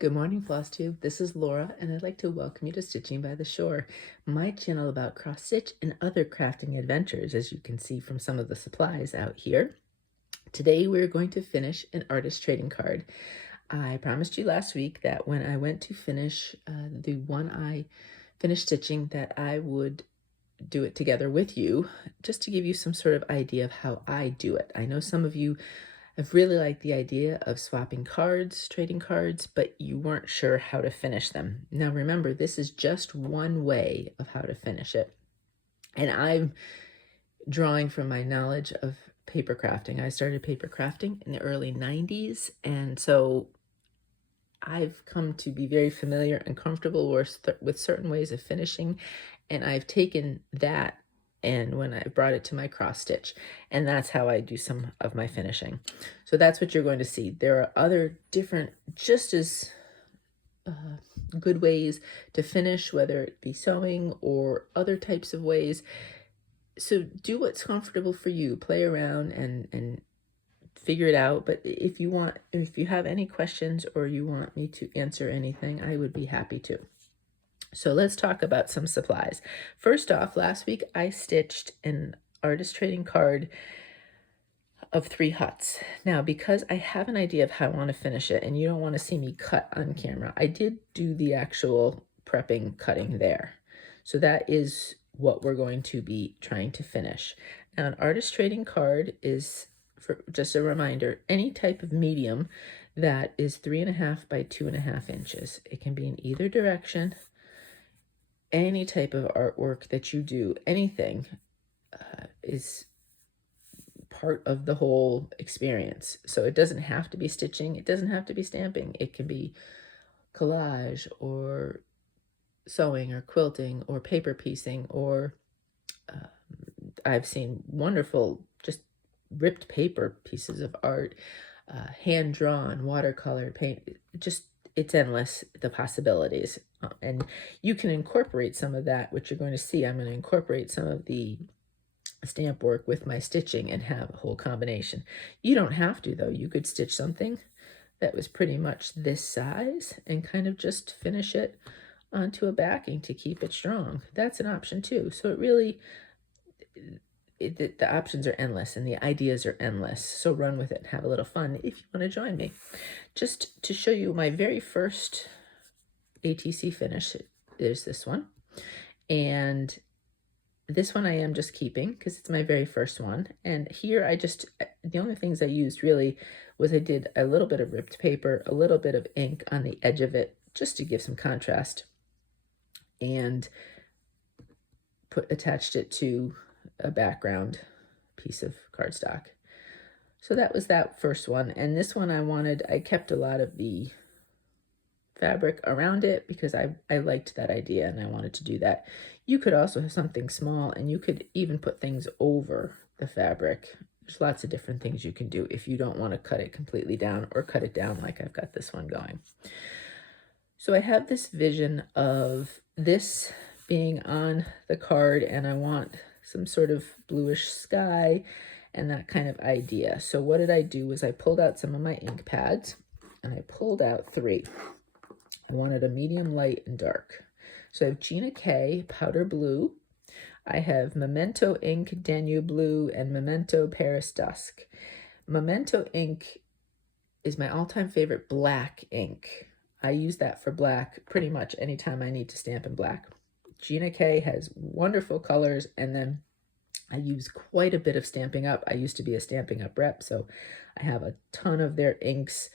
Good morning, FlossTube. This is Laura, and I'd like to welcome you to Stitching by the Shore, my channel about cross-stitch and other crafting adventures, as you can see from some of the supplies out here. Today, we're going to finish an artist trading card. I promised you last week that when I went to finish the one I finished stitching, that I would do it together with you, just to give you some sort of idea of how I do it. I know some of you have really liked the idea of swapping cards, trading cards, but you weren't sure how to finish them. Now remember, this is just one way of how to finish it. And I'm drawing from my knowledge of paper crafting. I started paper crafting in the early 90s, and so I've come to be very familiar and comfortable with certain ways of finishing, and I've taken that and when I brought it to my cross stitch, and that's how I do some of my finishing. So that's what you're going to see. There are other different, just as good ways to finish, whether it be sewing or other types of ways. So do what's comfortable for you. Play around and figure it out. But if you have any questions or you want me to answer anything, I would be happy to. So let's talk about some supplies. First off, last week I stitched an artist trading card of 3 huts. Now, because I have an idea of how I want to finish it, and you don't want to see me cut on camera, I did do the actual prepping cutting there. So that is what we're going to be trying to finish. Now, an artist trading card is, for just a reminder, any type of medium that is 3.5 by 2.5 inches. It can be in either direction. Any type of artwork that you do, anything is part of the whole experience. So it doesn't have to be stitching. It doesn't have to be stamping. It can be collage or sewing or quilting or paper piecing, or I've seen wonderful just ripped paper pieces of art, hand-drawn, watercolor paint. It's endless, the possibilities. And you can incorporate some of that, which you're going to see. I'm going to incorporate some of the stamp work with my stitching and have a whole combination. You don't have to, though. You could stitch something that was pretty much this size and kind of just finish it onto a backing to keep it strong. That's an option too. So it really, the options are endless and the ideas are endless. So run with it and have a little fun if you want to join me. Just to show you my very first ATC Finish, there's this one. And this one I am just keeping because it's my very first one. And here the only things I used really was I did a little bit of ripped paper, a little bit of ink on the edge of it, just to give some contrast, and attached it to a background piece of cardstock. So that was that first one. And this one I kept a lot of the fabric around it because I liked that idea and I wanted to do that. You could also have something small, and you could even put things over the fabric. There's lots of different things you can do if you don't want to cut it completely down or cut it down like I've got this one going. So I have this vision of this being on the card, and I want some sort of bluish sky and that kind of idea. So what did I do was I pulled out some of my ink pads, and I pulled out 3. I wanted a medium, light, and dark. So I have Gina K Powder Blue. I have Memento Ink Danube Blue and Memento Paris Dusk. Memento ink is my all-time favorite black ink. I use that for black pretty much anytime I need to stamp in black. Gina K has wonderful colors, and then I use quite a bit of Stampin' Up. I used to be a Stampin' Up rep, so I have a ton of their inks.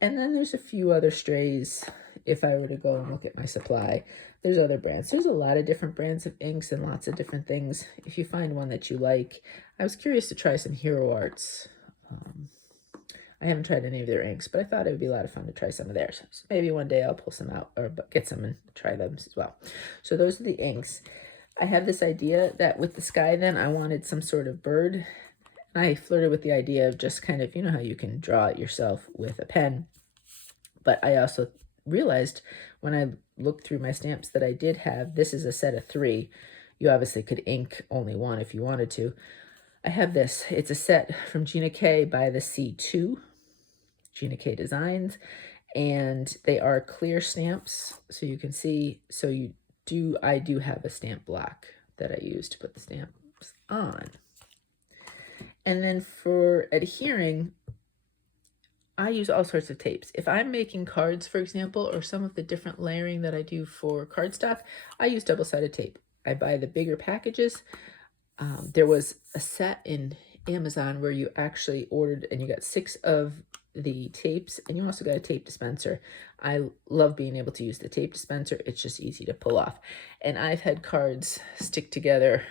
And then there's a few other strays. If I were to go and look at my supply, there's other brands. There's a lot of different brands of inks and lots of different things. If you find one that you like, I was curious to try some Hero Arts. I haven't tried any of their inks, but I thought it would be a lot of fun to try some of theirs. So maybe one day I'll pull some out or get some and try them as well. So those are the inks. I have this idea that with the sky then, I wanted some sort of bird. And I flirted with the idea of just kind of, you know how you can draw it yourself with a pen. But I also realized when I looked through my stamps that I did have, this is a set of 3. You obviously could ink only one if you wanted to. I have this. It's a set from Gina K by the C2, Gina K Designs. and they are clear stamps, so you can see. So I do have a stamp block that I use to put the stamps on. And then for adhering, I use all sorts of tapes. If I'm making cards, for example, or some of the different layering that I do for cardstock, I use double-sided tape. I buy the bigger packages. There was a set in Amazon where you actually ordered and you got 6 of the tapes, and you also got a tape dispenser. I love being able to use the tape dispenser. It's just easy to pull off. And I've had cards stick together.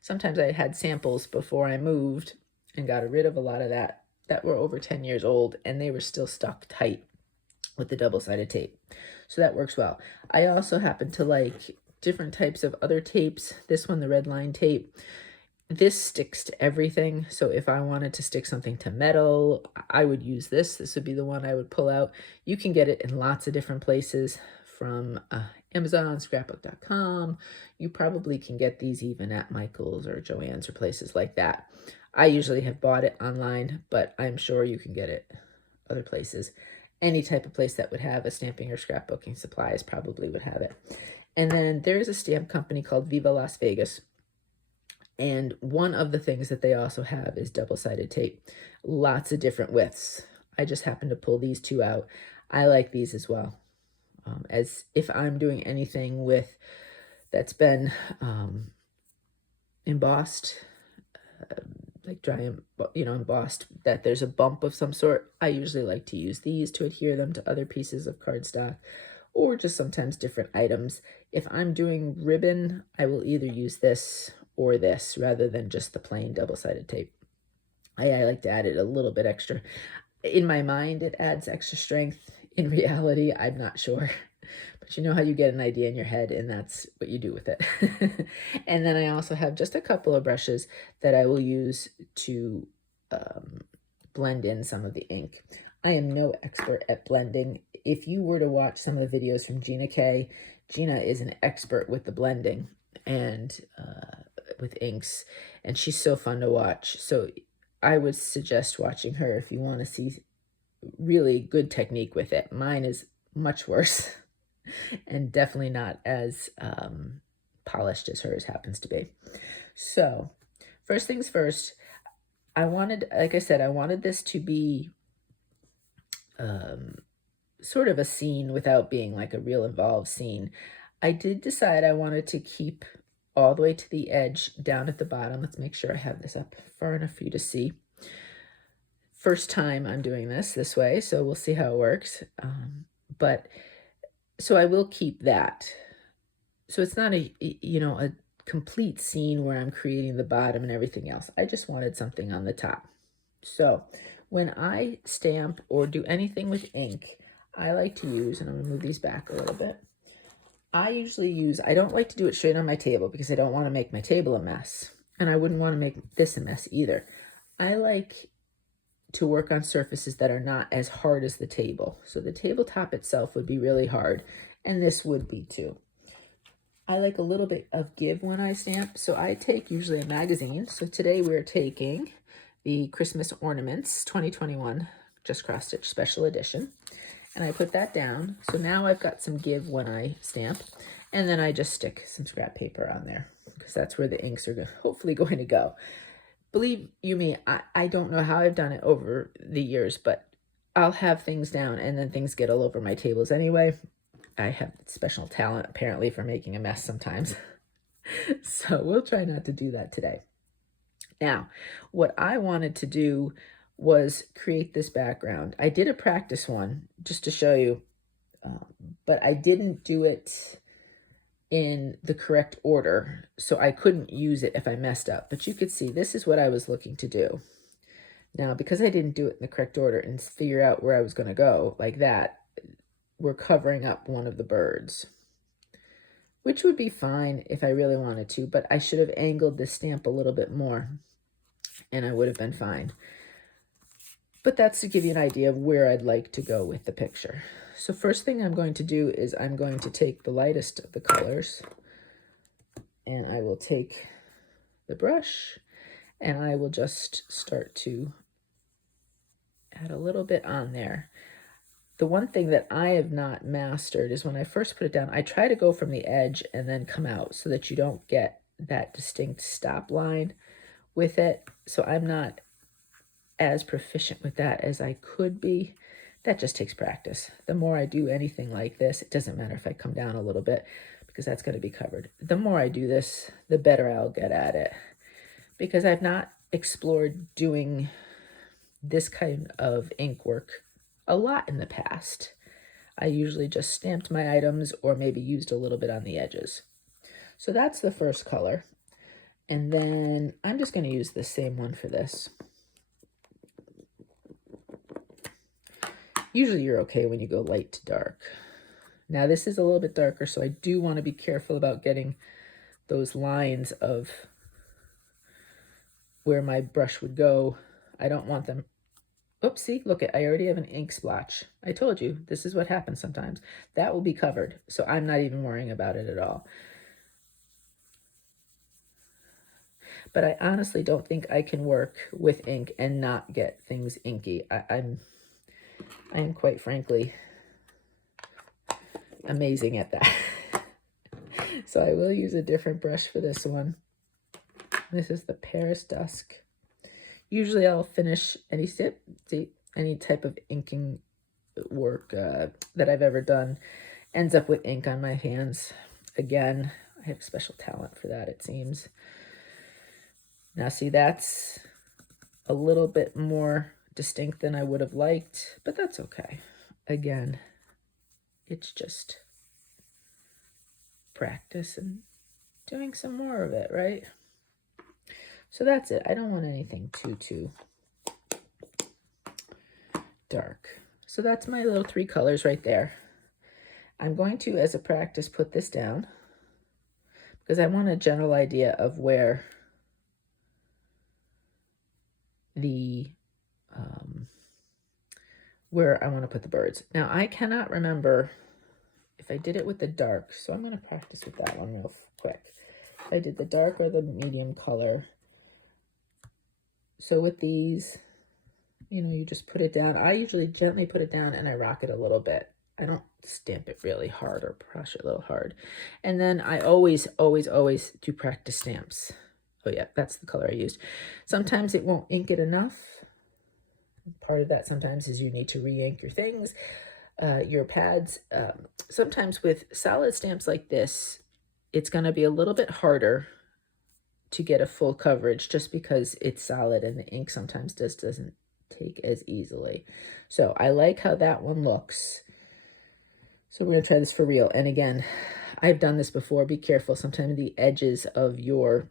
Sometimes I had samples before I moved and got rid of a lot of that were over 10 years old, and they were still stuck tight with the double-sided tape. So that works well. I also happen to like different types of other tapes. This one, the red line tape, this sticks to everything. So if I wanted to stick something to metal, I would use this. This would be the one I would pull out. You can get it in lots of different places, from Amazon, scrapbook.com. You probably can get these even at Michael's or Joann's or places like that. I usually have bought it online, but I'm sure you can get it other places. Any type of place that would have a stamping or scrapbooking supplies probably would have it. And then there's a stamp company called Viva Las Vegas. And one of the things that they also have is double-sided tape. Lots of different widths. I just happened to pull these 2 out. I like these as well. As if I'm doing anything with that's been embossed, like dry, embossed, that there's a bump of some sort, I usually like to use these to adhere them to other pieces of cardstock, or just sometimes different items. If I'm doing ribbon, I will either use this or this rather than just the plain double-sided tape. I like to add it a little bit extra. In my mind, it adds extra strength. In reality, I'm not sure. But you know how you get an idea in your head, and that's what you do with it. And then I also have just a couple of brushes that I will use to blend in some of the ink. I am no expert at blending. If you were to watch some of the videos from Gina K, Gina is an expert with the blending and with inks, and she's so fun to watch. So I would suggest watching her if you want to see really good technique with it. Mine is much worse and definitely not as polished as hers happens to be. So first things first, like I said, I wanted this to be sort of a scene without being like a real involved scene. I did decide I wanted to keep all the way to the edge down at the bottom. Let's make sure I have this up far enough for you to see. First time I'm doing this way, so we'll see how it works. So I will keep that. So it's not a complete scene where I'm creating the bottom and everything else. I just wanted something on the top. So when I stamp or do anything with ink, I like to use, and I'm gonna move these back a little bit. I don't like to do it straight on my table because I don't want to make my table a mess. And I wouldn't want to make this a mess either. I like to work on surfaces that are not as hard as the table. So the tabletop itself would be really hard, and this would be too. I like a little bit of give when I stamp, so I take usually a magazine. So today we're taking the Christmas Ornaments 2021 Just Cross Stitch Special Edition, and I put that down. So now I've got some give when I stamp, and then I just stick some scrap paper on there because that's where the inks are hopefully going to go. Believe you me, I don't know how I've done it over the years, but I'll have things down and then things get all over my tables anyway. I have special talent apparently for making a mess sometimes. So we'll try not to do that today. Now, what I wanted to do was create this background. I did a practice one just to show you, but I didn't do it in the correct order, so I couldn't use it if I messed up. But you could see this is what I was looking to do. Now, because I didn't do it in the correct order and figure out where I was going to go like that, we're covering up one of the birds, which would be fine if I really wanted to, but I should have angled this stamp a little bit more and I would have been fine. But that's to give you an idea of where I'd like to go with the picture. So first thing I'm going to do is I'm going to take the lightest of the colors, and I will take the brush and I will just start to add a little bit on there. The one thing that I have not mastered is when I first put it down, I try to go from the edge and then come out so that you don't get that distinct stop line with it. So I'm not as proficient with that as I could be. That just takes practice. The more I do anything like this, it doesn't matter if I come down a little bit because that's going to be covered. The more I do this, the better I'll get at it, because I've not explored doing this kind of ink work a lot in the past. I usually just stamped my items or maybe used a little bit on the edges. So that's the first color. And then I'm just going to use the same one for this. Usually you're okay when you go light to dark. Now this is a little bit darker, so I do want to be careful about getting those lines of where my brush would go. I don't want them. Oopsie, look, I already have an ink splotch. I told you, this is what happens sometimes. That will be covered, so I'm not even worrying about it at all. But I honestly don't think I can work with ink and not get things inky. I am quite frankly amazing at that. So I will use a different brush for this one. This is the Paris Dusk. Usually I'll finish any type of inking work that I've ever done ends up with ink on my hands. Again, I have special talent for that, it seems. Now see, that's a little bit more distinct than I would have liked, but that's okay. Again, it's just practice and doing some more of it, right? So that's it. I don't want anything too dark. So that's my little 3 colors right there. I'm going to, as a practice, put this down because I want a general idea of where where I want to put the birds. Now I cannot remember if I did it with the dark, so I'm going to practice with that one real quick. If I did the dark or the medium color. So with these, you know, you just put it down. I usually gently put it down and I rock it a little bit. I don't stamp it really hard or brush it a little hard. And then I always do practice stamps. Oh yeah, that's the color I used. Sometimes it won't ink it enough. Part of that sometimes is you need to re-ink your things, your pads. Sometimes with solid stamps like this, it's going to be a little bit harder to get a full coverage just because it's solid and the ink sometimes just doesn't take as easily. So I like how that one looks. So we're going to try this for real. And again, I've done this before. Be careful. Sometimes the edges of your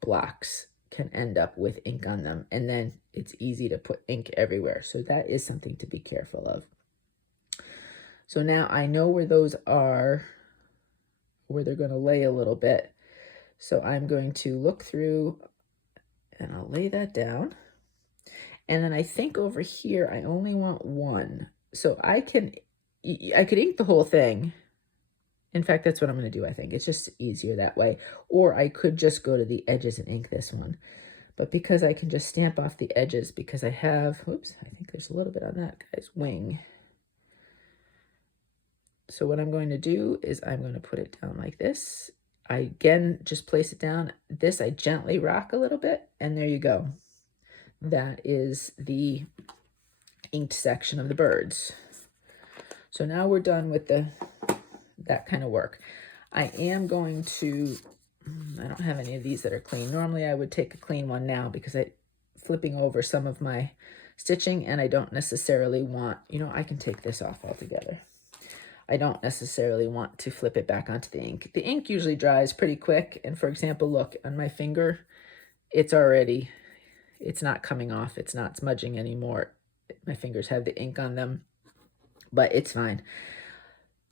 blocks can end up with ink on them, and then it's easy to put ink everywhere. So that is something to be careful of. So now I know where those are, where they're going to lay a little bit. So I'm going to look through and I'll lay that down. And then I think over here, I only want one. So I could ink the whole thing. In fact, that's what I'm going to do, I think. It's just easier that way. Or I could just go to the edges and ink this one. But because I can just stamp off the edges, because I have, oops, I think there's a little bit on that guy's wing. So what I'm going to do is I'm going to put it down like this. I, again, just place it down. This I gently rock a little bit, and there you go. That is the inked section of the birds. So now we're done with that kind of work. I am going to, I don't have any of these that are clean. Normally I would take a clean one now because I'm flipping over some of my stitching and I don't necessarily want, you know, I can take this off altogether. I don't necessarily want to flip it back onto the ink. The ink usually dries pretty quick. And for example, look on my finger, it's not coming off. It's not smudging anymore. My fingers have the ink on them, but it's fine.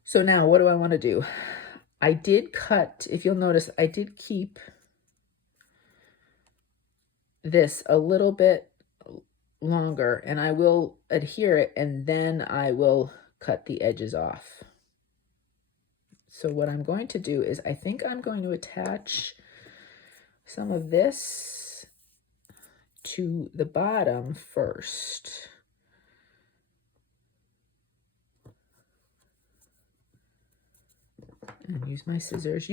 So now what do I want to do? I did cut, if you'll notice, I did keep this a little bit longer and I will adhere it and then I will cut the edges off. So what I'm going to do is I think I'm going to attach some of this to the bottom first. And use my scissors.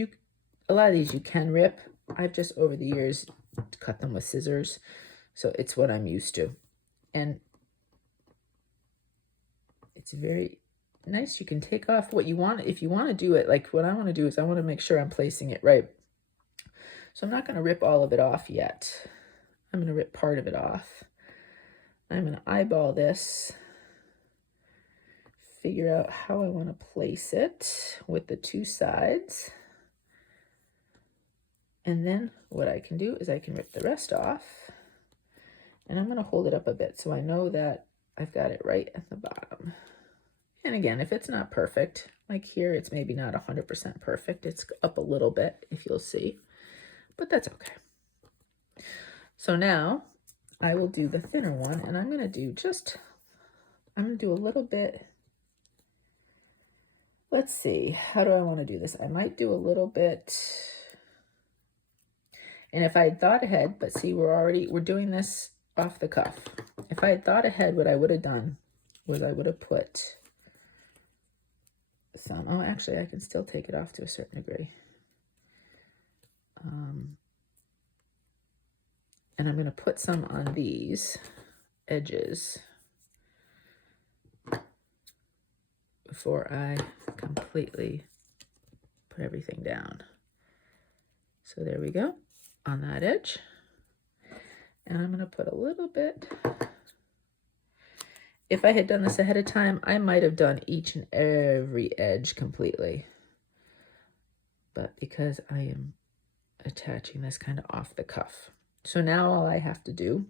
A lot of these you can rip. I've just over the years cut them with scissors, so it's what I'm used to. And it's very nice. You can take off what you want. If you want to do it, like what I want to do is I want to make sure I'm placing it right. So I'm not going to rip all of it off yet. I'm going to rip part of it off. I'm going to eyeball this, figure out how I want to place it with the two sides. And then what I can do is I can rip the rest off, and I'm going to hold it up a bit so I know that I've got it right at the bottom. And again, if it's not perfect, like here, it's maybe not 100% perfect. It's up a little bit, if you'll see, but that's okay. So now I will do the thinner one, and I'm going to do a little bit. Let's see, how do I want to do this? I might do a little bit. And if I had thought ahead, but see, we're doing this off the cuff. If I had thought ahead, what I would have done was I would have put some, oh, actually, I can still take it off to a certain degree. And I'm going to put some on these edges before I completely put everything down. So there we go on that edge. And I'm going to put a little bit. If I had done this ahead of time, I might have done each and every edge completely. But because I am attaching this kind of off the cuff. So now all I have to do,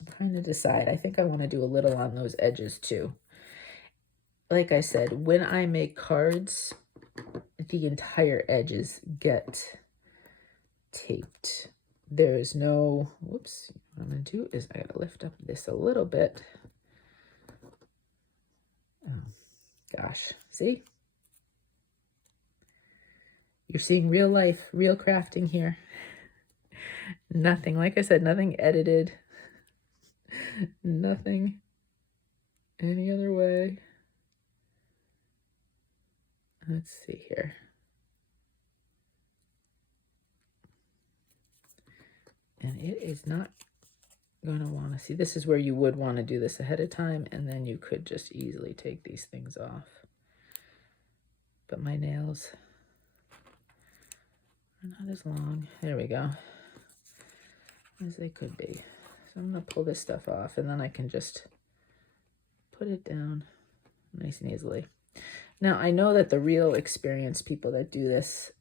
I'm trying to decide, I think I want to do a little on those edges too. Like I said, when I make cards, the entire edges get taped. There is no, whoops, what I'm going to do is I got to lift up this a little bit. Oh, gosh, see? You're seeing real life, real crafting here. Nothing, like I said, nothing edited. Nothing any other way. Let's see here. And it is not going to want to see. This is where you would want to do this ahead of time, and then you could just easily take these things off. But my nails are not as long. There we go. As they could be. So I'm going to pull this stuff off, and then I can just put it down nice and easily. Now, I know that the real experienced people that do this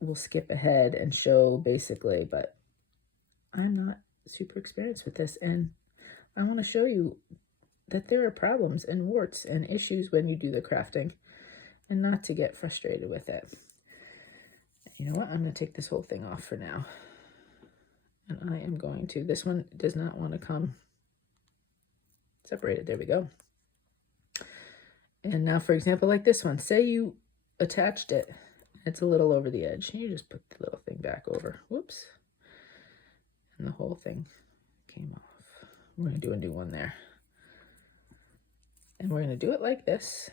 will skip ahead and show basically, but I'm not super experienced with this, and I want to show you that there are problems and warts and issues when you do the crafting, and not to get frustrated with it. You know what? I'm going to take this whole thing off for now. And I am going to, this one does not want to come separated. There we go. And now, for example, like this one, say you attached it, it's a little over the edge. You just put the little thing back over. Whoops. And the whole thing came off. We're going to do a new one there. And we're going to do it like this.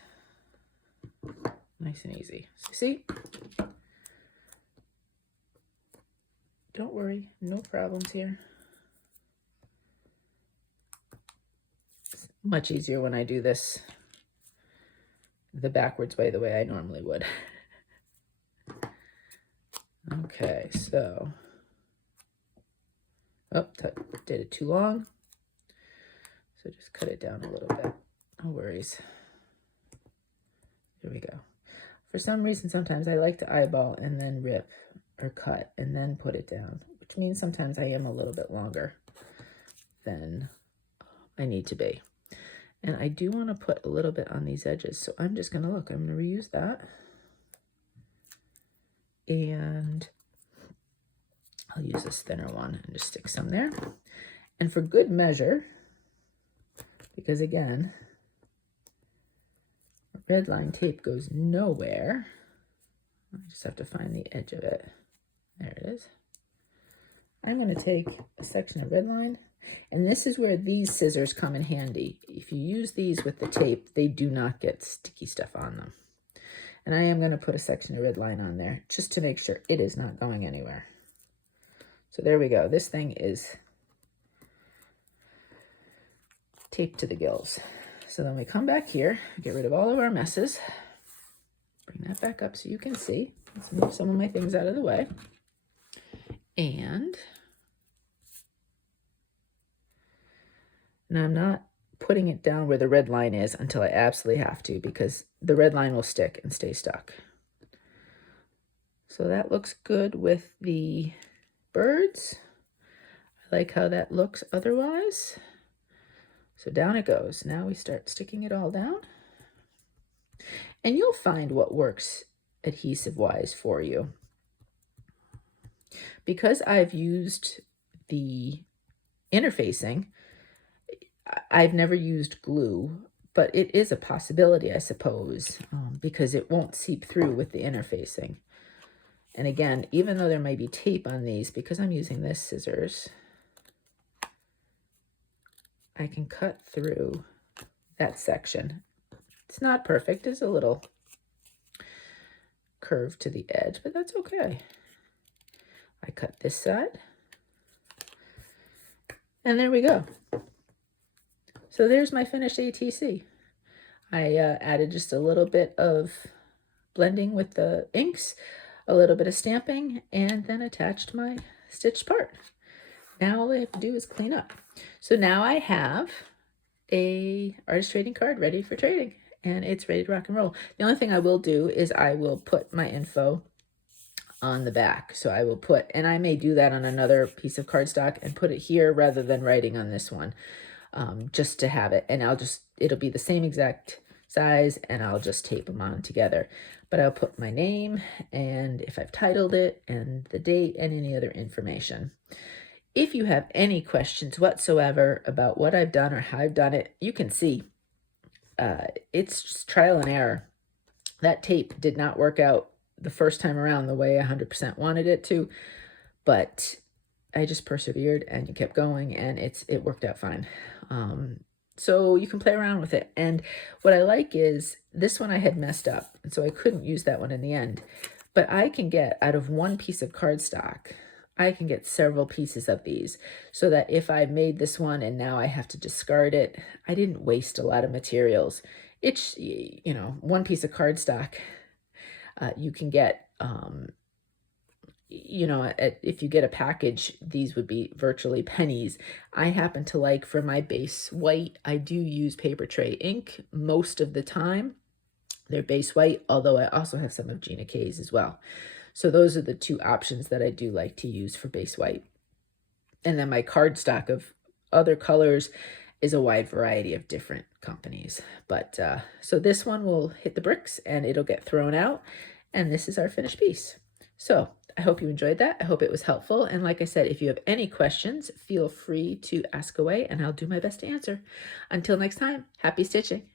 Nice and easy. So see? Don't worry, no problems here. It's much easier when I do this the backwards way, the way I normally would. Okay, so, oh, did it too long. So just cut it down a little bit. No worries. There we go. For some reason, sometimes I like to eyeball and then rip or cut and then put it down, which means sometimes I am a little bit longer than I need to be. And I do want to put a little bit on these edges, so I'm just going to look. I'm going to reuse that. And I'll use this thinner one and just stick some there. And for good measure, because again, red line tape goes nowhere. I just have to find the edge of it. There it is. I'm going to take a section of red line, and this is where these scissors come in handy. If you use these with the tape, they do not get sticky stuff on them. And I am going to put a section of red line on there just to make sure it is not going anywhere. So there we go. This thing is taped to the gills. So then we come back here, get rid of all of our messes. Bring that back up so you can see. Let's move some of my things out of the way. And I'm not putting it down where the red line is until I absolutely have to, because the red line will stick and stay stuck. So that looks good with the birds. I like how that looks otherwise. So down it goes. Now we start sticking it all down. And you'll find what works adhesive-wise for you. Because I've used the interfacing, I've never used glue, but it is a possibility, I suppose, because it won't seep through with the interfacing. And again, even though there may be tape on these, because I'm using this scissors, I can cut through that section. It's not perfect. There's a little curve to the edge, but that's okay. I cut this side. And there we go. So there's my finished ATC. I added just a little bit of blending with the inks, a little bit of stamping, and then attached my stitched part. Now all I have to do is clean up. So now I have a artist trading card ready for trading, and it's ready to rock and roll. The only thing I will do is I will put my info on the back. So I will put, and I may do that on another piece of cardstock and put it here rather than writing on this one, just to have it. And it'll be the same exact size, and I'll just tape them on together. But I'll put my name, and if I've titled it, and the date, and any other information. If you have any questions whatsoever about what I've done or how I've done it, you can see it's just trial and error. That tape did not work out the first time around the way I 100% wanted it to, but I just persevered and kept going, and it worked out fine. So you can play around with it. And what I like is this one I had messed up, and so I couldn't use that one in the end. But I can get, out of one piece of cardstock, I can get several pieces of these, so that if I made this one and now I have to discard it, I didn't waste a lot of materials. It's, you know, one piece of cardstock, you can get, you know, if you get a package, these would be virtually pennies. I happen to like, for my base white, I do use Papertrey Ink most of the time. They're base white, although I also have some of Gina K's as well. So those are the two options that I do like to use for base white. And then my cardstock of other colors is a wide variety of different companies. But so this one will hit the bricks and it'll get thrown out. And this is our finished piece. So I hope you enjoyed that. I hope it was helpful. And like I said, if you have any questions, feel free to ask away and I'll do my best to answer. Until next time, happy stitching.